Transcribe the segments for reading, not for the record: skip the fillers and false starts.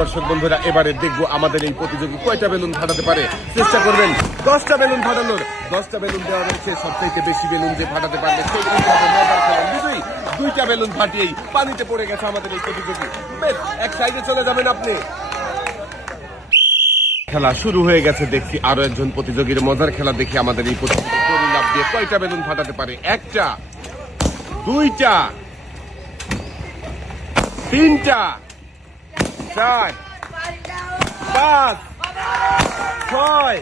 দর্শক বন্ধুরা এবারে দেখবো আমাদের এই প্রতিযোগী কয়টা বেলুন ফাটাতে পারে। চেষ্টা করবেন 10টা বেলুন ফাটানোর। 10টা বেলুন দেওয়া রয়েছে, সবচাইতে বেশি বেলুন যে ফাটাতে পারবে সেই কিন্তু হবে মজার খেলার বিজয়ী। 2টা বেলুন ফাটিয়েই পানিতে পড়ে গেছে আমাদের এই প্রতিযোগী। বেশ, এক সাইডে চলে যাবেন আপনি। খেলা শুরু হয়ে গেছে, দেখছি আরো একজন প্রতিযোগীর মজার খেলা দেখি আমাদের এই প্রতিযোগী লাভ দিয়ে কয়টা বেলুন ফাটাতে পারে। 1টা, 2টা, 3টা, 4, 5, 6,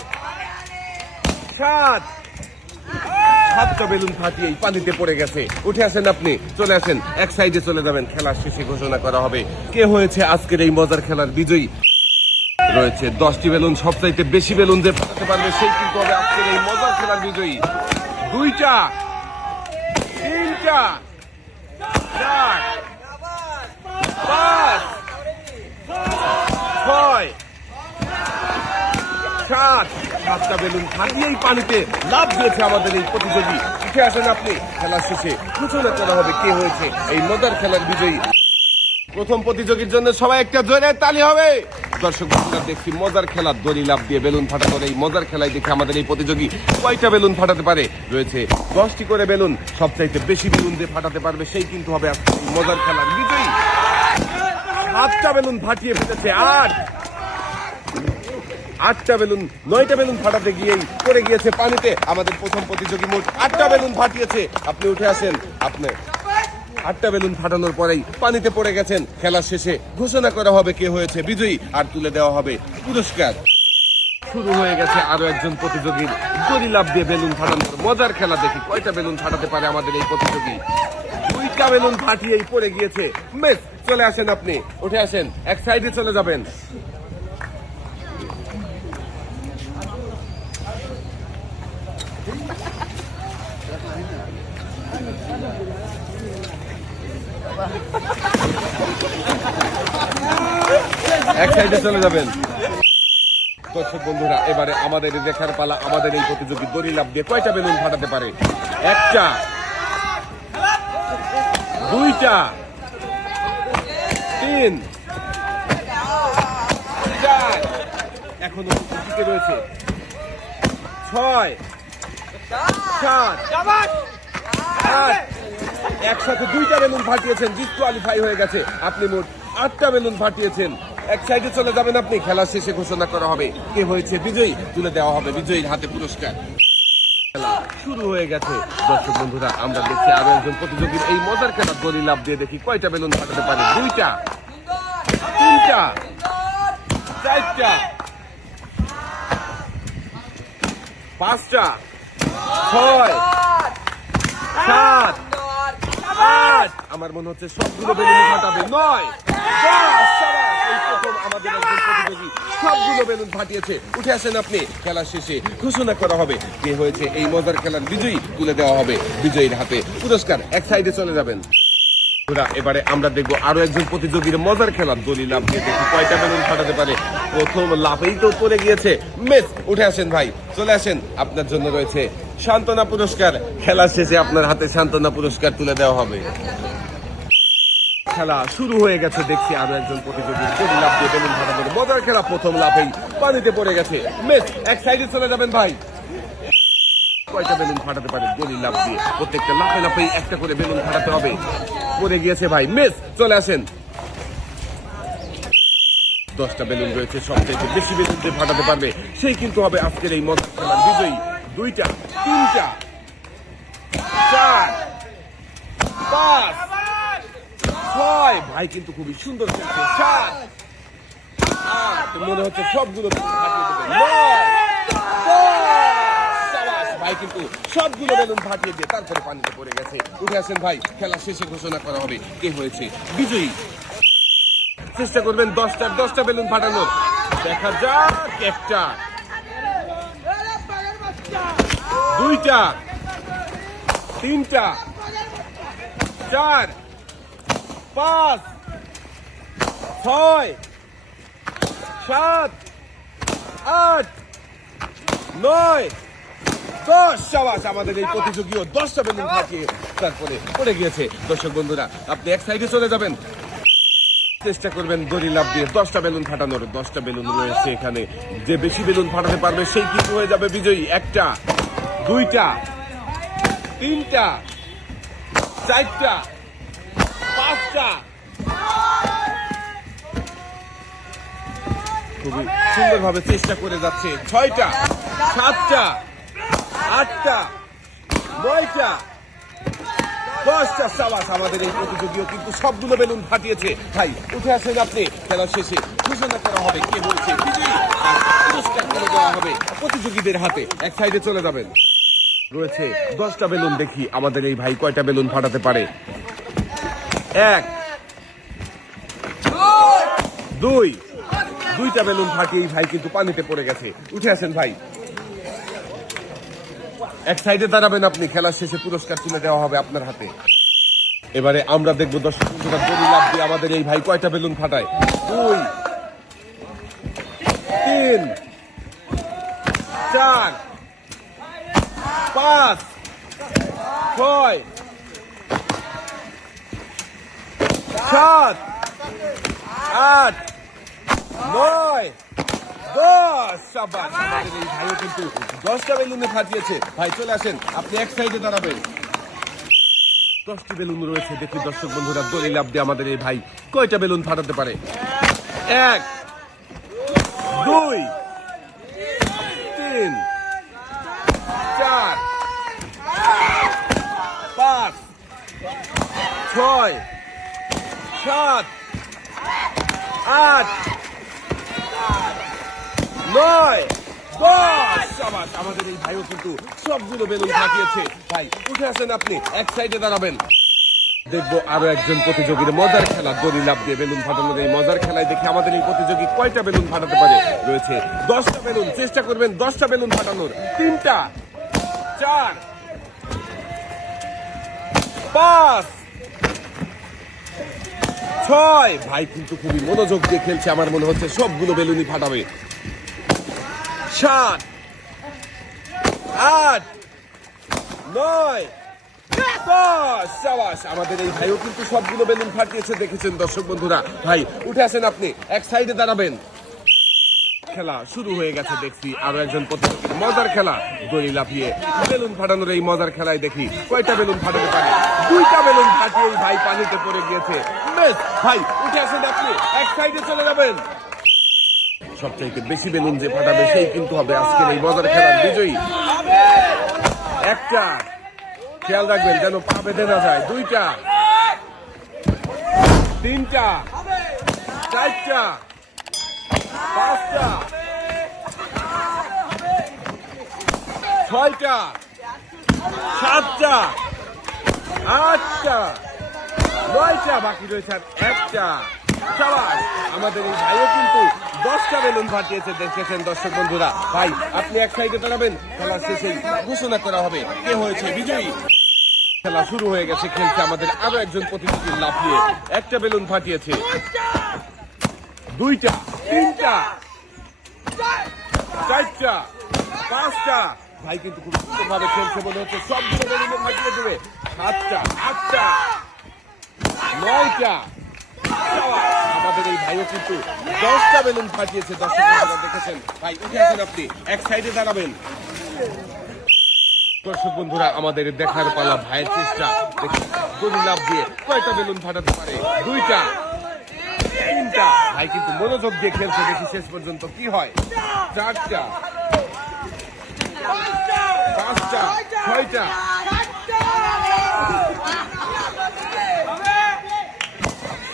7, 7টা বেলুন ফাটিয়েই পানিতে পড়ে গেছে। উঠে আসেন আপনি, চলে আসেন, এক সাইডে চলে যাবেন। খেলার শেষে ঘোষণা করা হবে কে হয়েছে আজকের এই মজার খেলার বিজয়ী। রয়েছে 10টি বেলুন, সবচাইতে বেশি বেলুন যে ফাটাতে পারবে সেই কিন্তু হবে আজকের এই মজার খেলার বিজয়ী। 2টা, 3টা, 4, 5, 6, 7, 7টা বেলুন ফাটিয়েই পানিতে লাফ দিয়েছে আমাদের এই প্রতিযোগী। উঠে আসেন আপনি, খেলার শেষে ঘোষণা করা হবে কে হয়েছে এই মজার খেলার বিজয়ী। প্রথম প্রতিযোগীর জন্য সবাই একটা জোরে তালি হবে। দর্শক বন্ধুরা, দেখছি মজার খেলা দড়ি লাফ দিয়ে বেলুন ফাটানোর এই মজার খেলায় দেখে আমাদের এই প্রতিযোগী কয়টা বেলুন ফাটাতে পারে। রয়েছে 10টি করে বেলুন, সবচাইতে বেশি বেলুন যে ফাটাতে পারবে সেই কিন্তু হবে আজকে এই মজার খেলার বিজয়ী। 7টা বেলুন ফাটিয়ে ফেলেছে, 8টা বেলুন, 9টা বেলুন ফাটাতে গিয়েই পড়ে গিয়েছে পানিতে আমাদের প্রথম প্রতিযোগী। মোট 8টা বেলুন ফাটিয়েছে। আপনি উঠে আসেন, আপনি 8টা বেলুন ফাটানোর পরেই পানিতে পড়ে গেছেন। খেলার শেষে ঘোষণা করা হবে কে হয়েছে বিজয়ী আর তুলে দেওয়া হবে পুরস্কার। শুরু হয়ে গেছে আরো একজন প্রতিযোগীর দড়ি লাফ দিয়ে বেলুন ফাটানোর মজার খেলা দেখি কয়টা বেলুন ফাটাতে পারে আমাদের এই প্রতিযোগী। 2টা বেলুন ফাটিয়েই পড়ে গিয়েছে। বেশ, চলে আসেন আপনি, উঠে আসেন, এক সাইডে চলে যাবেন। এক সাইডে চলে যাবেন। দর্শক বন্ধুরা, এবারে আমাদের দেখার পালা আমাদের এই প্রতিযোগী দড়ি লাফ দিয়ে কয়টা বেলুন ফাটাতে পারে। 1টা, 2টা, 3, 4, এখনো টিকে রয়েছে, 6, 7, 8, একসাথে 2টা বেলুন ফাটিয়েছেন, ডিসকোয়ালিফাই হয়ে গেছে। আপনি মোট 8টা বেলুন ফাটিয়েছেন। এক সাইডে চলে যাবেন আপনি, খেলার শেষে ঘোষণা করা হবে কে হয়েছে বিজয়ী, তুলে দেওয়া হবে বিজয়ীর হাতে পুরস্কার। খেলা শুরু হয়ে গেছে। দর্শক বন্ধুরা, আমরা দেখছি আরো একজন প্রতিযোগীর এই মজার খেলা দড়ি লাফ দিয়ে দেখি কয়টা বেলুন ফাটাতে পারে। 2টা, 3টা, 4টা, 5টা, 6, 7, 8, আমার মনে হচ্ছে সবগুলো বেলুন ফাটাবে। 9, 10, এই প্রথম আমাদের একজন প্রতিযোগী সবগুলো বেলুন ফাটিয়েছে। উঠে আসেন আপনি, খেলার শেষে ঘোষণা করা হবে কে হয়েছে এই মজার খেলার বিজয়ী, তুলে দেওয়া হবে বিজয়ীর হাতে পুরস্কার। এক সাইডে চলে যাবেন। এবারে আমরা দেখবো আরো একজন প্রতিযোগীর মজার খেলা দড়ি লাফ দিয়ে দেখি কয়টা বেলুন ফাটাতে পারে। প্রথম লাফেই তো পড়ে গিয়েছে। মেস, উঠে আসেন ভাই, চলে আসেন, আপনার জন্য রয়েছে সান্ত্বনা পুরস্কার। খেলার শেষে আপনার হাতে সান্ত্বনা পুরস্কার তুলে দেওয়া হবে। খেলা শুরু হয়ে গেছে, দেখছি আরো একজন প্রতিযোগীর দড়ি লাফ দিয়ে বেলুন ফাটানোর মজার খেলা প্রথম লাফেই পানিতে পড়ে গেছে। মেস, এক সাইডে চলে যাবেন ভাই। কয়টা বেলুন ফাটাতে পারে দড়ি লাফ দিয়ে? প্রত্যেকটা লাফে লাফেই একটা করে বেলুন ফাটাতে হবে। পড়ে গিয়েছে ভাই। মেস, চলে আসেন। 10টা বেলুন রয়েছে, সবচেয়ে বেশি বেলুন যে ফাটাতে পারবে সেই কিন্তু হবে আজকের এই মজার খেলার বিজয়ী। 2টা, 3টা, 4, 5, 6, ভাই কিন্তু খুবই সুন্দর খেলছে। 7, 8, মনে হচ্ছে সবগুলো ফাটিয়ে দেবে। 9, 10, ভাই কিন্তু সবগুলো বেলুন ফাটিয়ে দিয়ে তারপরে পানিতে পড়ে গেছে। উঠে আসেন ভাই, খেলা শেষে ঘোষণা করা হবে কে হয়েছে বিজয়ী। চেষ্টা করবেন 10টা বেলুন ফাটানোর। দেখা যাক। 1টা, 2টা, 3টা, 4, 5, 6, 7, 8, 9, 10, সাবাস। আমাদের এই প্রতিযোগীও 10টা বেলুন ফাটিয়ে তারপরে পড়ে গিয়েছে। দর্শক বন্ধুরা, আপনি এক সাইডে চলে যাবেন। চেষ্টা করবেন দড়ি লাফ দিয়ে 10টা বেলুন ফাটানোর। 10টা বেলুন রয়েছে এখানে, যে বেশি বেলুন ফাটাতে পারবে সেই কিন্তু হয়ে যাবে বিজয়ী। 1টা, 2টা, 3টা, 4টা, 5টা। খুবই সুন্দরভাবে চেষ্টা করে যাচ্ছে। 6টা, 7টা, 8টা, 9টা, 10টা। সাবাস, আমাদের এই প্রতিযোগীও কিন্তু সবগুলো বেলুন ফাটিয়েছে। ভাই উঠে আসেন আপনি, খেলা শেষে ঘোষণা করা হবে কে হয়েছে বিজয়ী, আর পুরস্কার তুলে দেওয়া হবে প্রতিযোগীদের হাতে। এক সাইডে চলে যাবেন। রয়েছে 10টা বেলুন, দেখি আমাদের এই ভাই কয়টা বেলুন ফাটাতে পারে। 1, 2, 2টা বেলুন ফাটিয়ে এই ভাই কিন্তু পানিতে পড়ে গেছে। উঠে আসেন ভাই, এক সাইডে দাঁড়াবেন আপনি, খেলার শেষে পুরস্কার তুলে দেওয়া হবে আপনার হাতে। এবারে আমরা দেখবো দর্শক বন্ধুরা দড়ি লাফ দিয়ে আমাদের এই ভাই কয়টা বেলুন ফাটায়। 2, 3, 4, 5, 6, 7, 8, 9, 10। সাবাস, আমাদের এই ভাইও কিন্তু 10টা বেলুনে ফাটিয়েছে। ভাই চলে আসেন, আপনি এক সাইডে দাঁড়াবেন। 10টি বেলুন রয়েছে, দেখি দর্শক বন্ধুরা দড়ি লাফ দিয়ে আমাদের এই ভাই কয়টা বেলুন ফাটাতে পারে। 1, 2, 3, 4, 5, 6, 7, 8, 9, 10। সাবাস, আমাদের এই ভাইও কিন্তু সবগুলো বেলুন ফাটিয়েছে। ভাই উঠে আসেন আপনি, এক সাইডে দাঁড়াবেন। দেখবো আরো একজন প্রতিযোগীর মজার খেলা, দড়ি লাফ দিয়ে বেলুন ফাটানোর এই মজার খেলায় দেখি আমাদের এই প্রতিযোগী কয়টা বেলুন ফাটাতে পারে। রয়েছে 10টা বেলুন, চেষ্টা করবেন 10টা বেলুন ফাটানোর। 3টা, 4, 5, 6। ভাই কিন্তু খুবই মনোযোগ দিয়ে খেলছে, আমার মনে হচ্ছে সবগুলো বেলুনই ফাটাবে। 7, 8, 9, 10। সাবাস, আমাদের এই ভাইও কিন্তু সবগুলো বেলুন ফাটিয়েছে, দেখেছেন দর্শক বন্ধুরা। ভাই উঠে আসেন আপনি, এক সাইডে দাঁড়াবেন। খেলা শুরু হয়ে গেছে, দেখছি আরো একজন প্রতিযোগীর মজার খেলা, দড়ি লাফিয়ে বেলুন ফাটানোর এই মজার খেলায় দেখি কয়টা বেলুন ফাটাতে পারে। 2টা বেলুন ফাটিয়ে এই ভাই পানিতে পড়ে গিয়েছে। বেশ, ভাই উঠে আসেন আপনি, এক সাইডে চলে যাবেন। সবচাইতে বেশি বেলুন যে ফাটাবে সেই কিন্তু হবে আজকের এই মজার খেলার বিজয়ী। 1টা, খেয়াল রাখবেন যেন পা বেঁধে না যায়। 2টা, 3টা, 4টা, 5টা, 6টা, 7টা, 8টা, 9টা, বাকি রয়েছে আর 1টা। সাবাস, আমাদের এই ভাইও কিন্তু 10টা বেলুন ফাটিয়েছে, দেখেছেন দর্শক বন্ধুরা। ভাই আপনি এক সাইডে দাঁড়াবেন, খেলার শেষে ঘোষণা করা হবে কে হয়েছে বিজয়ী। খেলা শুরু হয়ে গেছে, খেলছে আমাদের আরো একজন প্রতিযোগী লাফিয়ে 1টা বেলুন ফাটিয়েছে। 2টা, 3টা, 4টা, 5টা। ভাই কিন্তু খুব সুন্দরভাবে খেলছে, মনে হচ্ছে সবগুলো বেলুনে ফাটিয়ে দেবে। 7টা, 8টা, 9টা। আমাদের এই ভাইও কিন্তু 10টা বেলুন ফাটিয়েছে, দর্শক বন্ধুরা দেখেছেন। ভাই উঠে আসেন আপনি, এক সাইডে দাঁড়াবেন। দর্শক বন্ধুরা আমাদের দেখার পালা, ভাইয়ের চেষ্টা, দড়ি লাফ দিয়ে কয়টা বেলুন ফাটাতে পারে। 2টা, 3টা। ভাই কিন্তু মনোযোগ দিয়ে খেলছে, দেখি শেষ পর্যন্ত কি হয়। 4টা, 5টা, 6টা,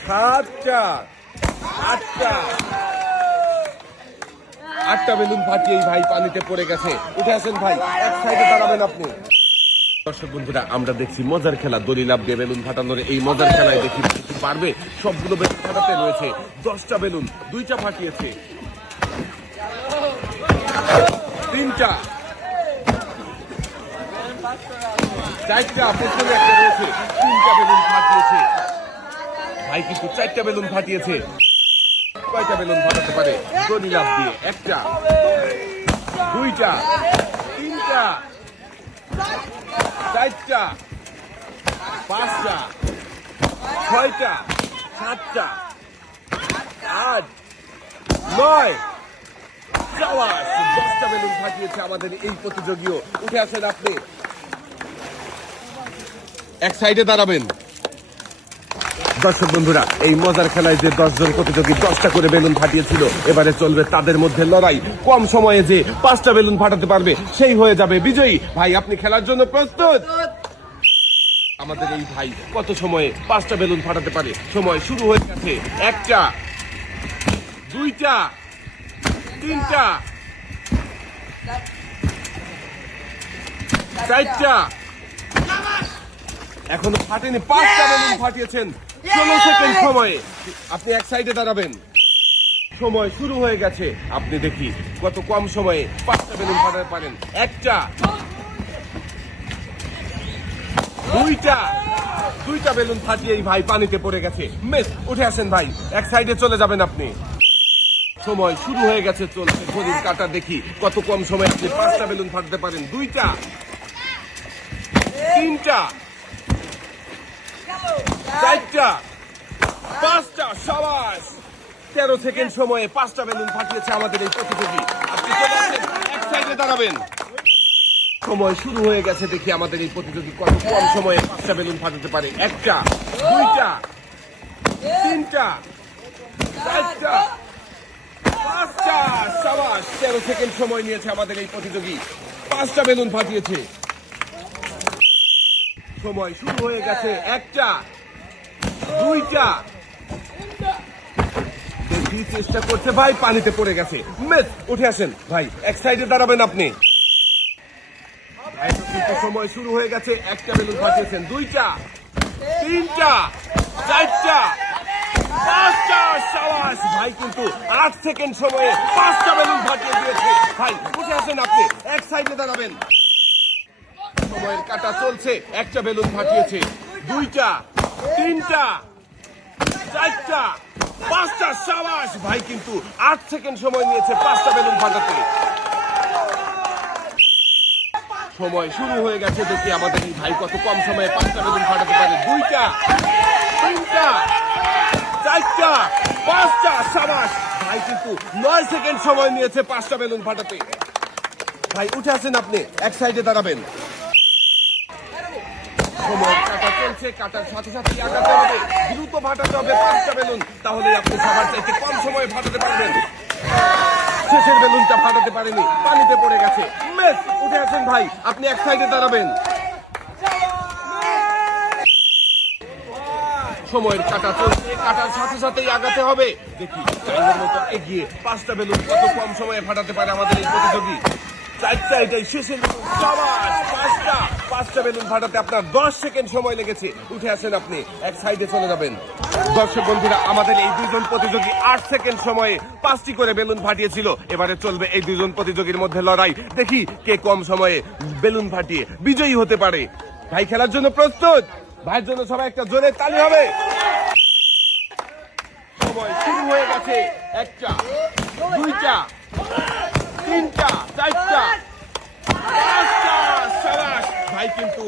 7টা, 8টা। 8টা বেলুন ফাটিয়ে ভাই পানিতে পড়ে গেছে। উঠে আসেন ভাই, এক সাইডে দাঁড়াবেন আপনি। দর্শক বন্ধুরা আমরা দেখছি মজার খেলা, দড়ি লাফ দিয়ে বেলুন ফাটানোর এই মজার খেলায় দেখি কিছু পারবে। সবগুলো বেলুন ফাটাতে রয়েছে 10টা বেলুন, 2টা ফাটিয়েছে। 3টা, 4টা, পেছনে একটা রয়েছে। 3টা বেলুন ফাটিয়েছে। ভাই কিন্তু 4টা বেলুন ফাটিয়েছে। কয়টা বেলুন ফাটাতে পারে দড়ি লাফ দিয়ে? 1টা, 2টা, 3টা, 4টা, 5টা, 6টা, 7টা, 8 9 সাবাস 10টা বেলুন ফাটিয়েছে আমাদের এই প্রতিযোগীও। উঠে আসেন আপনি, এক সাইডে দাঁড়াবেন। দর্শক বন্ধুরা, এই মজার খেলায় যে 10 জন প্রতিযোগী 10টা করে বেলুন ফাটিয়েছিল, এবারে চলবে তাদের মধ্যে লড়াই। কম সময়ে যে 5টা বেলুন ফাটাতে পারবে সেই হয়ে যাবে বিজয়ী। ভাই, আপনি খেলার জন্য প্রস্তুত? আমাদের এই ভাই কত সময়ে 5টা বেলুন ফাটাতে পারে? সময় শুরু হয়ে গেছে। 1টা 2টা 3টা 4টা, এখনো ফাটেনি। 5টা বেলুন ফাটিয়েছেন 16 সেকেন্ড সময়ে। আপনি এক সাইডে দাঁড়াবেন। সময় শুরু হয়ে গেছে। আপনি দেখি কত কম সময়ে 5টা বেলুন ফাটাতে পারেন। 1টা 2টা বেলুন ফাটিয়ে এই ভাই পানিতে পড়ে গেছে। মিস। উঠে আসেন ভাই, এক সাইডে চলে যাবেন আপনি। সময় শুরু হয়ে গেছে, চলছে ঘড়ির কাঁটা। দেখি কত কম সময়ে আপনি 5টা বেলুন ফাটাতে পারেন। 2টা 3টা 4টা 5টা, সাবাস। 13 সেকেন্ড সময়ে 5টা বেলুন ফাটিয়েছে আমাদের এই প্রতিযোগী। আপনি চলে আসেন, এক সাইডে দাঁড়াবেন। সময় শুরু হয়ে গেছে। দেখি আমাদের এই প্রতিযোগী কত কম সময়ে 5টা বেলুন ফাটাতে পারে। 1টা 2টা 3টা 4টা 5টা, সাবাস। 13 সেকেন্ড সময় নিয়েছে আমাদের এই প্রতিযোগী, 5টা বেলুন ফাটিয়েছে। সময় শুরু হয়ে গেছে। 1টা 2টা, দেখি চেষ্টা করছে ভাই, পানিতে পড়ে গেছে। মিস। উঠে আসেন ভাই, এক সাইডে দাঁড়াবেন আপনি। সময় শুরু হয়ে গেছে। 1টা বেলুন ফাটিয়েছেন। 2টা 3টা 4টা 5টা, সাবাস। ভাই কিন্তু 8 সেকেন্ড সময়ে 5টা বেলুন ফাটিয়ে দিয়েছে। ভাই, উঠে আসেন আপনি, এক সাইডে দাঁড়াবেন। সময়ের কাঁটা চলছে। 1টা বেলুন ফাটিয়েছে। 2টা 3টা 4টা 5টা, সাবাস। ভাই কিন্তু 8 সেকেন্ড সময় নিয়েছে 5টা বেলুন ফাটাতে। সময় শুরু হয়ে গেছে। দেখি আমাদের এই ভাই কত কম সময়ে 5টা বেলুন ফাটাতে পারে। 2টা 3টা 4টা 5টা, সাবাস। ভাই কিন্তু 9 সেকেন্ড সময় নিয়েছে 5টা বেলুন ফাটাতে। ভাই, উঠে আসেন আপনি, এক সাইডে দাঁড়াবেন। সময় কাটা চলছে, কাটার সাথে সাথে আগাতে হবে, দ্রুত ফাটাতে হবে 5টা বেলুন, তাহলে আপনি সবার চাইতে কম সময়ে ফাটাতে পারবেন। শেষের বেলুনটা ফাটাতে পারেনি, পানিতে পড়ে গেছে। মিস। উঠে আসেন ভাই, আপনি এক সাইডে দাঁড়াবেন। সময়ের কাটা চলছে, কাটার সাথে সাথেই আগাতে হবে। দেখি চাইলের মতো এগিয়ে 5টা বেলুন কত কম সময়ে ফাটাতে পারে আমাদের এই প্রতিযোগী। 4টা, এটাই শেষের বেলুন, সাবাস। 5টা বেলুন ফাটাতে আপনার 10 সেকেন্ড সময় লেগেছে। উঠে আসেন আপনি, এক সাইডে চলে যাবেন। দর্শক বন্ধুরা, আমাদের এই 2 জন প্রতিযোগী 8 সেকেন্ড সময়ে 5টি করে বেলুন ফাটিয়েছিল। এবারে চলবে এই 2 জন প্রতিযোগীর মধ্যে লড়াই। দেখি কে কম সময়ে বেলুন ফাটিয়ে বিজয়ী হতে পারে। ভাই, খেলার জন্য প্রস্তুত? ভাইয়ের জন্য সবাই একটা জোরে তালি হবে। সময় শুরু হয়ে গেছে। 1টা 2টা 3টা 4টা 5টা, সাবাস। ভাই কিন্তু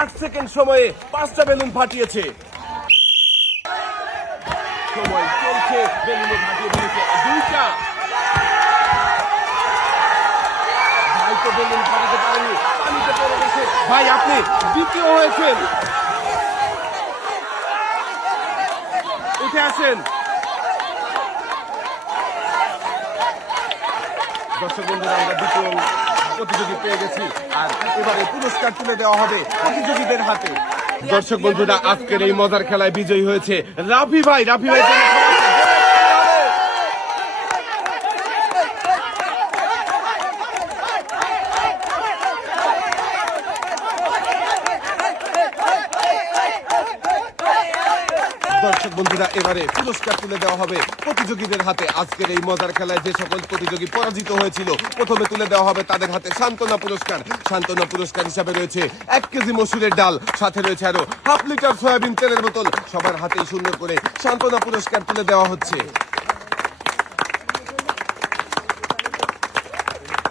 8 সেকেন্ড সময়ে 5টা বেলুন ফাটিয়েছে। সময় চলছে, বেলুনে ফাটিয়ে দিয়েছে 2টা। ভাই তো বেলুন ফাটাতে পারেনি, পানিতে পড়ে গেছে। ভাই, আপনি দ্বিতীয় হয়েছেন। উঠে আসেন। দর্শক বন্ধুরা, আমরা 2টো প্রতিযোগী পেয়ে গেছি, আর এবারে পুরস্কার তুলে দেওয়া হবে প্রতিযোগীদের হাতে। দর্শক বন্ধুরা, আজকের এই মজার খেলায় বিজয়ী হয়েছে রাফি ভাই। রাফি ভাই দর্শক বন্ধুরা, এবারে পুরস্কার তুলে দেওয়া হবে প্রতিযোগীদের হাতে। আজকের এই মজার খেলায় যে সকল প্রতিযোগী পরাজিত হয়েছিল, প্রথমে তুলে দেওয়া হবে তাদের হাতে সান্ত্বনা পুরস্কার। সান্ত্বনা পুরস্কার হিসাবে রয়েছে 1 কেজি মসুরের ডাল, সাথে রয়েছে আরো 1/2 লিটার সয়াবিন তেলের বোতল। সবার হাতেই সুন্দর করে সান্ত্বনা পুরস্কার তুলে দেওয়া হচ্ছে।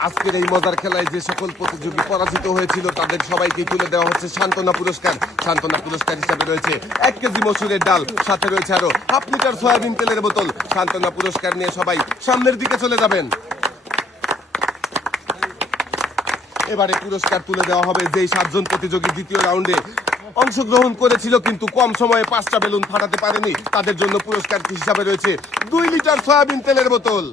আজকের এই মজার খেলায় যে সকল প্রতিযোগী পরাজিত হয়েছিল তাদের সবাইকে তুলে দেওয়া হচ্ছে সান্ত্বনা পুরস্কার। সান্ত্বনা পুরস্কার হিসাবে রয়েছে 1 কেজি মসুরের ডাল, সাথে রয়েছে আরো 1/2 লিটার সয়াবিন তেলের বোতল। সান্ত্বনা পুরস্কার নিয়ে সবাই সামনের দিকে চলে যাবেন। এবারে পুরস্কার তুলে দেওয়া হবে যেই 7 জন প্রতিযোগী দ্বিতীয় রাউন্ডে অংশগ্রহণ করেছিল কিন্তু কম সময়ে 5টা বেলুন ফাটাতে পারেনি, তাদের জন্য পুরস্কার হিসাবে রয়েছে 2 লিটার সয়াবিন তেলের বোতল।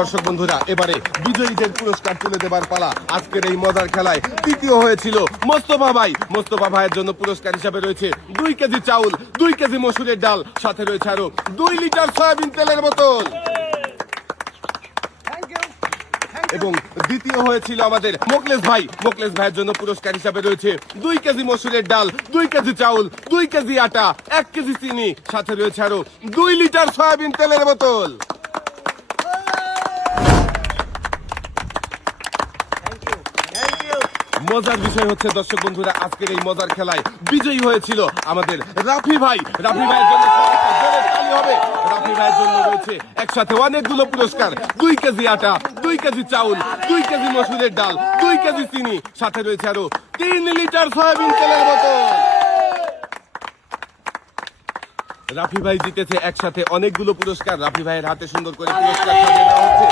দর্শক বন্ধুরা, এবারে বিজয়ীদের পুরস্কার তুলে দেবার পালা। আজকের এই মজার খেলায় তৃতীয় হয়েছিল মোস্তফা ভাই। মোস্তফা ভাইয়ের জন্য পুরস্কার হিসাবে রয়েছে 2 কেজি চাউল, 2 কেজি মসুরের ডাল, সাথে রয়েছে আরো 2 লিটার সয়াবিন তেলের বোতল। এবং দ্বিতীয় হয়েছিল আমাদের মোকলেস ভাই। মোকলেস ভাইয়ের জন্য পুরস্কার হিসাবে রয়েছে 2 কেজি মসুরের ডাল, 2 কেজি চাউল, 2 কেজি আটা, 1 কেজি চিনি, সাথে রয়েছে আরো 2 লিটার সয়াবিন তেলের বোতল। মজার বিষয় হচ্ছে দর্শক বন্ধুরা, আজকের এই মজার খেলায় বিজয়ী হয়েছিল আমাদের রাফি ভাই। রাফি ভাইয়ের জন্য জোরে তালি হবে। রাফি ভাইয়ের জন্য রয়েছে একসাথে অনেকগুলো পুরস্কার: 2 কেজি আটা, 2 কেজি চাউল, 2 কেজি মসুরের ডাল, 2 কেজি চিনি, সাথে রয়েছে আরো 3 লিটার সয়াবিন তেলের বোতল। রাফি ভাই জিতেছে একসাথে অনেকগুলো পুরস্কার। রাফি ভাইয়ের হাতে সুন্দর করে পুরস্কার সাজিয়ে দেওয়া হচ্ছে।